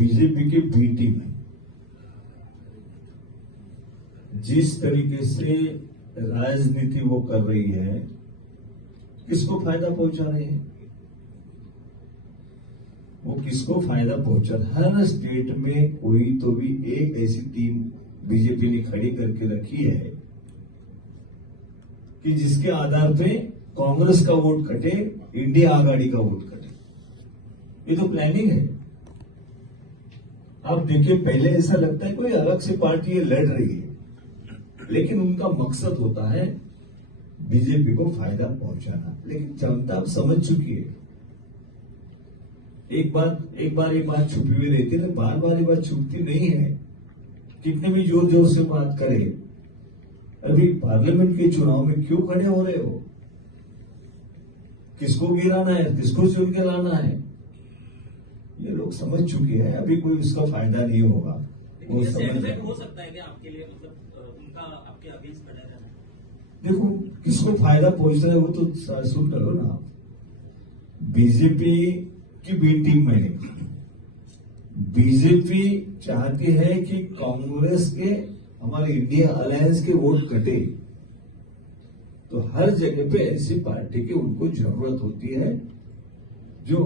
BJP के B team जिस तरीके से राजनीति वो कर रही है, किसको फायदा पहुंचा रहे हैं? वो किसको फायदा पहुंचा? हर स्टेट में कोई तो भी एक ऐसी टीम बीजेपी ने खड़ी करके रखी है कि जिसके आधार पे कांग्रेस का वोट कटे, इंडिया आघाड़ी का वोट कटे। ये तो प्लानिंग है। आप देखिए, पहले ऐसा लगता है कोई अलग से पार्टी ये लड़ रही है, लेकिन उनका मकसद होता है बीजेपी को फायदा पहुंचाना। लेकिन जनता अब समझ चुकी है। एक बात छुपी हुई रहती है, बार बार ये बात छुपती नहीं है। कितने भी जोर जोर से बात करे, अभी पार्लियामेंट के चुनाव में क्यों खड़े हो रहे हो? किसको गिराना है, किसको चुन के लाना है, ये लोग समझ चुके हैं। अभी कोई उसका फायदा नहीं होगा। वो समझ हो सकता है कि आपके लिए मतलब उनका आपके अगेंस्ट खड़ा रहना। देखो, किसको फायदा पहुंच रहा है वो तो सुन लो ना। बीजेपी की बी टीम में बीजेपी चाहती है कि कांग्रेस के, हमारे इंडिया अलायंस के वोट कटे। तो हर जगह पे ऐसी पार्टी की उनको जरूरत होती है। जो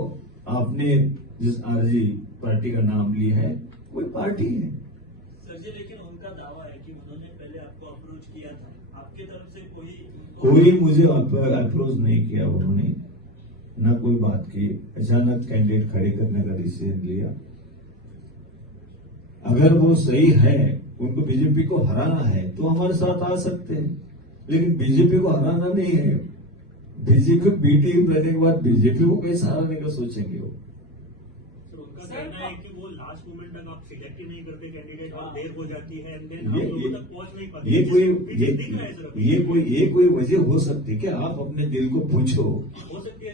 आपने जिस आरजी पार्टी का नाम लिया है, वही पार्टी है। सर जी, लेकिन उनका दावा है कि उन्होंने पहले आपको अप्रोच किया था, आपकी तरफ से कोई मुझे अप्रोच नहीं किया उन्होंने, ना कोई बात की। अचानक कैंडिडेट खड़े करने का डिसीजन लिया। अगर वो सही है, उनको बीजेपी को हराना है, तो हमारे साथ आ सकते हैं। लेकिन बीजेपी को हराना नहीं है। बीजेपी बी टीम रहने के बाद बीजेपी को कैसे हराने का सोचेंगे वो? उनका कहना है कि वो लास्ट मोमेंट तक आप सिलेक्ट ही नहीं करते कैंडिडेट, और देर हो जाती है, एंड देन आप लोगों तक पहुंच नहीं पाते। ये कोई वजह हो सकती है कि आप अपने दिल को पूछो। हो सकती है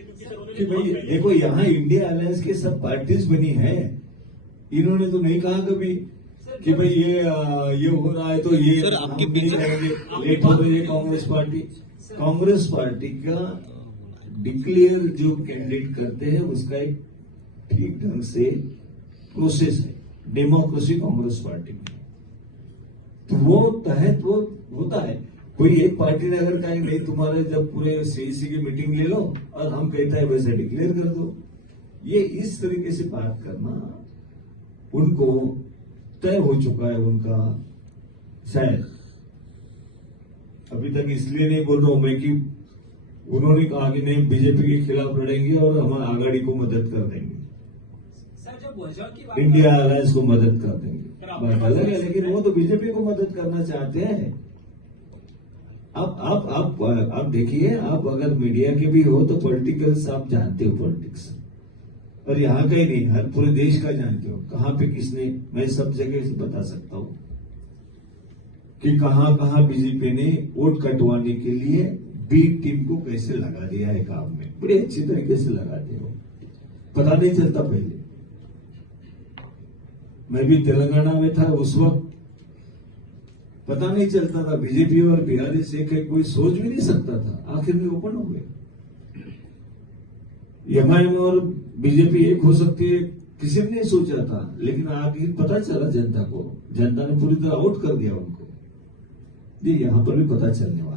कि भाई देखो, यहाँ इंडिया अलायंस की सब पार्टीज बनी है। इन्होंने तो नहीं कहा कभी कि भाई ये हो रहा है तो ये सर आपकी लेट हो रही है। कांग्रेस पार्टी का डिक्लेयर जो कैंडिडेट करते हैं, उसका एक ठीक ढंग से प्रोसेस है। डेमोक्रेसी कांग्रेस पार्टी में तो वो तहत वो होता है। कोई एक पार्टी ने अगर कहा नहीं, तुम्हारे जब पूरे सीईसी की मीटिंग ले लो और हम कहता है वैसे डिक्लेयर कर दो, ये इस तरीके से बात करना उनको तय हो चुका है उनका। शायद अभी तक इसलिए नहीं बोल रहा हूं मैं कि उन्होंने कहा कि नहीं, बीजेपी के खिलाफ लड़ेंगे और हमारे आघाड़ी को मदद कर देंगे, इंडिया अलायंस को मदद कर देंगे, बात अलग है। लेकिन वो तो बीजेपी को मदद करना चाहते हैं। आप देखिए, आप अगर मीडिया के भी हो तो पॉलिटिकल्स आप जानते हो, पॉलिटिक्स, और यहाँ का ही नहीं, हर पूरे देश का जानते हो। कहाँ पे किसने, मैं सब जगह से बता सकता हूँ कि कहाँ कहाँ बीजेपी ने वोट कटवाने के लिए बी टीम को कैसे लगा दिया है काम में। बड़े अच्छी तरीके से लगाते हो, पता नहीं चलता। पहले मैं भी तेलंगाना में था, उस वक्त पता नहीं चलता था। बीजेपी और बिहारी से कोई सोच भी नहीं सकता था, आखिर में ओपन हो गए। एमआईएम और बीजेपी एक हो सकती है, किसी ने नहीं सोचा था, लेकिन आखिर पता चला जनता को। जनता ने पूरी तरह आउट कर दिया उनको। ये यहां पर भी पता चलने वाला।